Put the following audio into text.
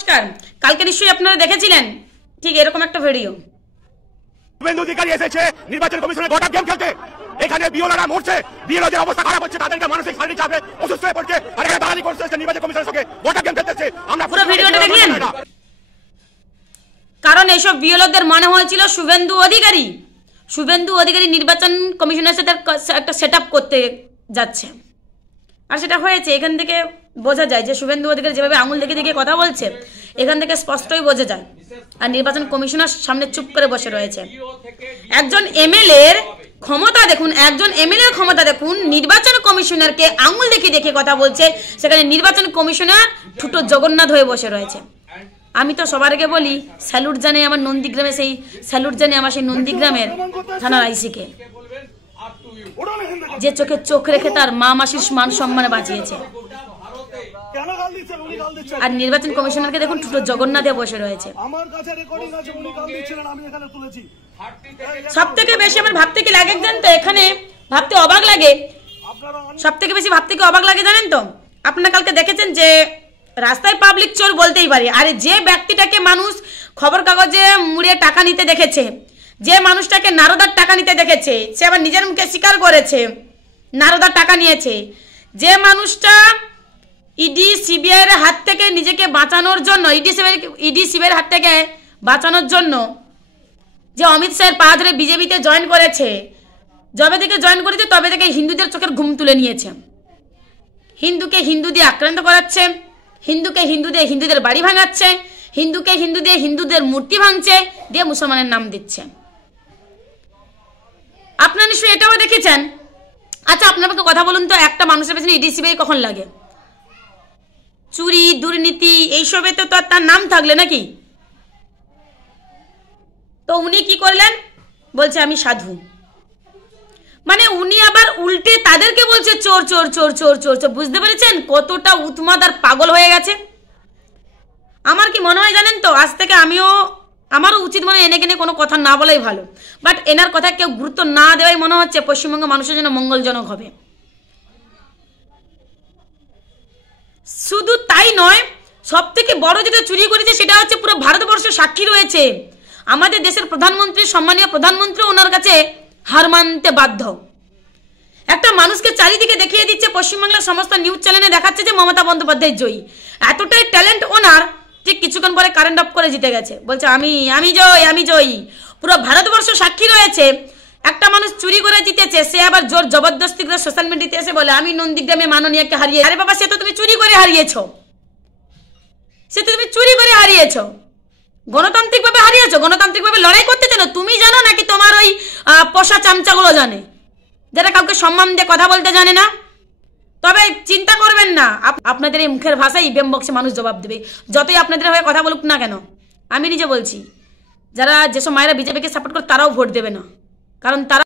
নমস্কার। কালকে নিশ্চয়ই আপনারা দেখেছিলেন ঠিক এরকম একটা ভিডিও। শুভেন্দু অধিকারী এসেছে নির্বাচন কমিশনের গোটা গেম খেলতে। এখানে বিওলারা মরছে, বিওলাদের অবস্থা খারাপ হচ্ছে, তাদেরকে মানসিক শারীরিক চাপে অসুস্থ হয়ে পড়ছে, আর এখানে দালালি করছে নির্বাচন কমিশনের সঙ্গে গোটা গেম খেলতেছে। আমরা পুরো ভিডিওটা দেখলেন? কারণ এইসব বিওলাদের মনে হয়েছিল শুভেন্দু অধিকারী নির্বাচন কমিশনের সাথে একটা সেট আপ করতে যাচ্ছে, আর সেটা হয়েছে। এখান থেকে বোঝা যায় যে শুভেন্দু অধিকারী যেভাবে আঙুল দেখে দেখে কথা বলছে, এখান থেকে স্পষ্টই বোঝা যায়। আর নির্বাচন কমিশনার সামনে চুপ করে বসে রয়েছে। একজন এমএলএর ক্ষমতা দেখুন, নির্বাচন কমিশনারকে আঙুল দেখে দেখে কথা বলছে, সেখানে নির্বাচন কমিশনার ঠুটো জগন্নাথ হয়ে বসে রয়েছে। আমি তো সবার আগে বলি স্যালুট জানাই আমার সেই নন্দীগ্রামের থানার আইসিকে, যে চোখে চোখ রেখে তার মা মাসির মান সম্মানে বাঁচিয়েছে। আর নির্বাচন কমিশনারকে দেখুন ঠুটো জগন্নাথে বসে রয়েছে। সব থেকে বেশি আমার ভাবতে কি লাগে জানেন তো, এখানে ভাবতে অবাক লাগে, সব থেকে বেশি ভাবতে কি অবাক লাগে জানেন তো। আপনারা কালকে দেখেছেন যে রাস্তায় পাবলিক চোর বলতেই পারি, আরে যে ব্যক্তিটাকে মানুষ খবর কাগজে মুড়ে টাকা নিতে দেখেছে, যে মানুষটাকে নারদার টাকা নিতে দেখেছে, সে আবার নিজের মুখে স্বীকার করেছে নারদার টাকা নিয়েছে। যে মানুষটা ইডি সিবিআই এর হাত থেকে নিজেকে বাঁচানোর জন্য, ইডি সিবিআই এর হাত থেকে বাঁচানোর জন্য যে অমিত শাহের পা ধরে বিজেপিতে জয়েন করেছে, যবে থেকে জয়েন করেছে তবে থেকে হিন্দুদের চোখের ঘুম তুলে নিয়েছে। হিন্দুকে হিন্দু দিয়ে আক্রান্ত করাচ্ছে, হিন্দুকে হিন্দু দিয়ে হিন্দুদের বাড়ি ভাঙাচ্ছে, হিন্দুকে হিন্দু দিয়ে হিন্দুদের মূর্তি ভাঙছে, দিয়ে মুসলমানের নাম দিচ্ছে। আপনারা নিশ্চয়ই এটাও দেখেছেন। আচ্ছা আপনাকে কথা বলুন তো, একটা মানুষের পেছনে ইডি সিবিআই কখন লাগে? চুরি দুর্নীতি এইসবে তো তার নাম থাকলে নাকি? তো উনি কি করলেন, বলছে আমি সাধু, মানে উনি আবার উল্টে তাদেরকে বলছে চোর চোর চোর চোর চোর চোর। বুঝতে পেরেছেন কতটা উন্মাদ আর পাগল হয়ে গেছে? আমার কি মনে হয় জানেন তো, আজ থেকে আমারও উচিত মনে হয় এনে কেনে কোনো কথা না বলাই ভালো, বাট এনার কথা কেউ গুরুত্ব না দেওয়াই মনে হচ্ছে পশ্চিমবঙ্গের মানুষের জন্য মঙ্গলজনক হবে। শুধু তাই নয়, সব থেকে বড় যেটা চুরি করেছে সেটা হচ্ছে পুরো ভারতবর্ষ সাক্ষী রয়েছে। আমাদের দেশের প্রধানমন্ত্রী, সম্মানীয় প্রধানমন্ত্রী ওনার কাছে হার মানতে বাধ্য। একটা মানুষকে চারিদিকে দেখিয়ে দিচ্ছে, পশ্চিমবাংলার সমস্ত নিউজ চ্যানেলে দেখাচ্ছে যে মমতা বন্দ্যোপাধ্যায় জয়ী। এতটাই ট্যালেন্ট ওনার, ঠিক কিছুক্ষণ পরে কারেন্ট অফ করে জিতে গেছে, বলছে আমি জয়ী। পুরো ভারতবর্ষ সাক্ষী রয়েছে। একটা মানুষ চুরি করে জিতেছে, সে আবার জোর জবরদস্তি করে সোশ্যাল মিডিয়াতে এসে বলে আমি নন্দীগ্রামে মাননীয়কে হারিয়ে। আরে বাবা, সে তো তুমি চুরি করে হারিয়েছো, গণতান্ত্রিকভাবে হারিয়েছো, গণতান্ত্রিকভাবে লড়াই করতে জানো তুমি, জানো নাকি তোমার ওই পোষা চামচাগুলো জানে, যারা কাউকে সম্মান দিয়ে কথা বলতে জানে না? তবে চিন্তা করবেন না, আপনাদের এই মুখের ভাষায় ইভিএম বক্সে মানুষ জবাব দেবে, যতই আপনাদের হয়ে কথা বলুক না কেন। আমি নিজে বলছি, যেসব মায়েরা বিজেপিকে সাপোর্ট করে তারাও ভোট দেবে না, কারণ তারা